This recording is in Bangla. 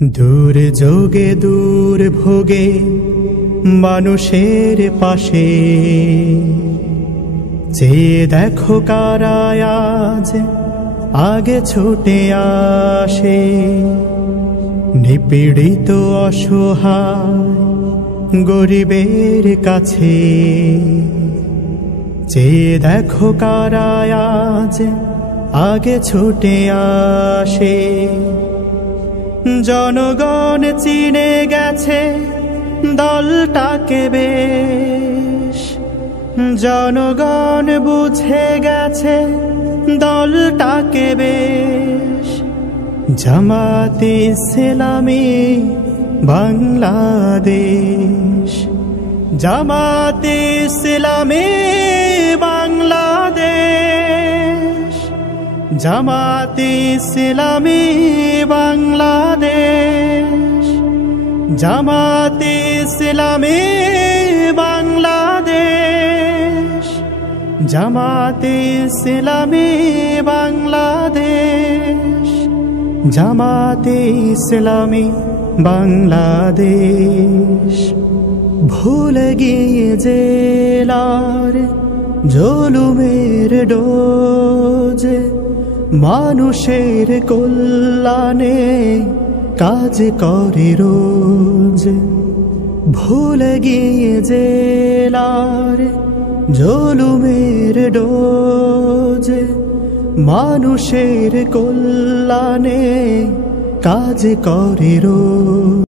দূর যোগে দূর ভোগে মানুষের পাশে চেয়ে দেখো কারা আজ আগে ছুটে আসে। নিপীড়িত অসহায় গরিবের কাছে চেয়ে দেখো কারা আজ আগে ছুটে আসে। জনগণ চিনে গেছে দলটাকে বেশ, জনগণ বুঝে গেছে দলটাকে বেশ। জামাতে ইসলামী বাংলাদেশ, জামাতে ইসলামী বাংলাদেশ, জামাতে ইসলামী বাংলাদেশ, জামাতে ইসলামী বাংলাদেশ, জামাতে ইসলামী বাংলাদেশ, জামাতে ইসলামী বাংলাদেশ। ভুলে গিয়ে জেলার জুলুমের ডোজ, মানুষের কল্যাণে কাজ করে রোজ। ভুলে গিয়ে জেলার জুলুমের ডোজ, মানুষের কল্যাণে কাজ করে রোজ।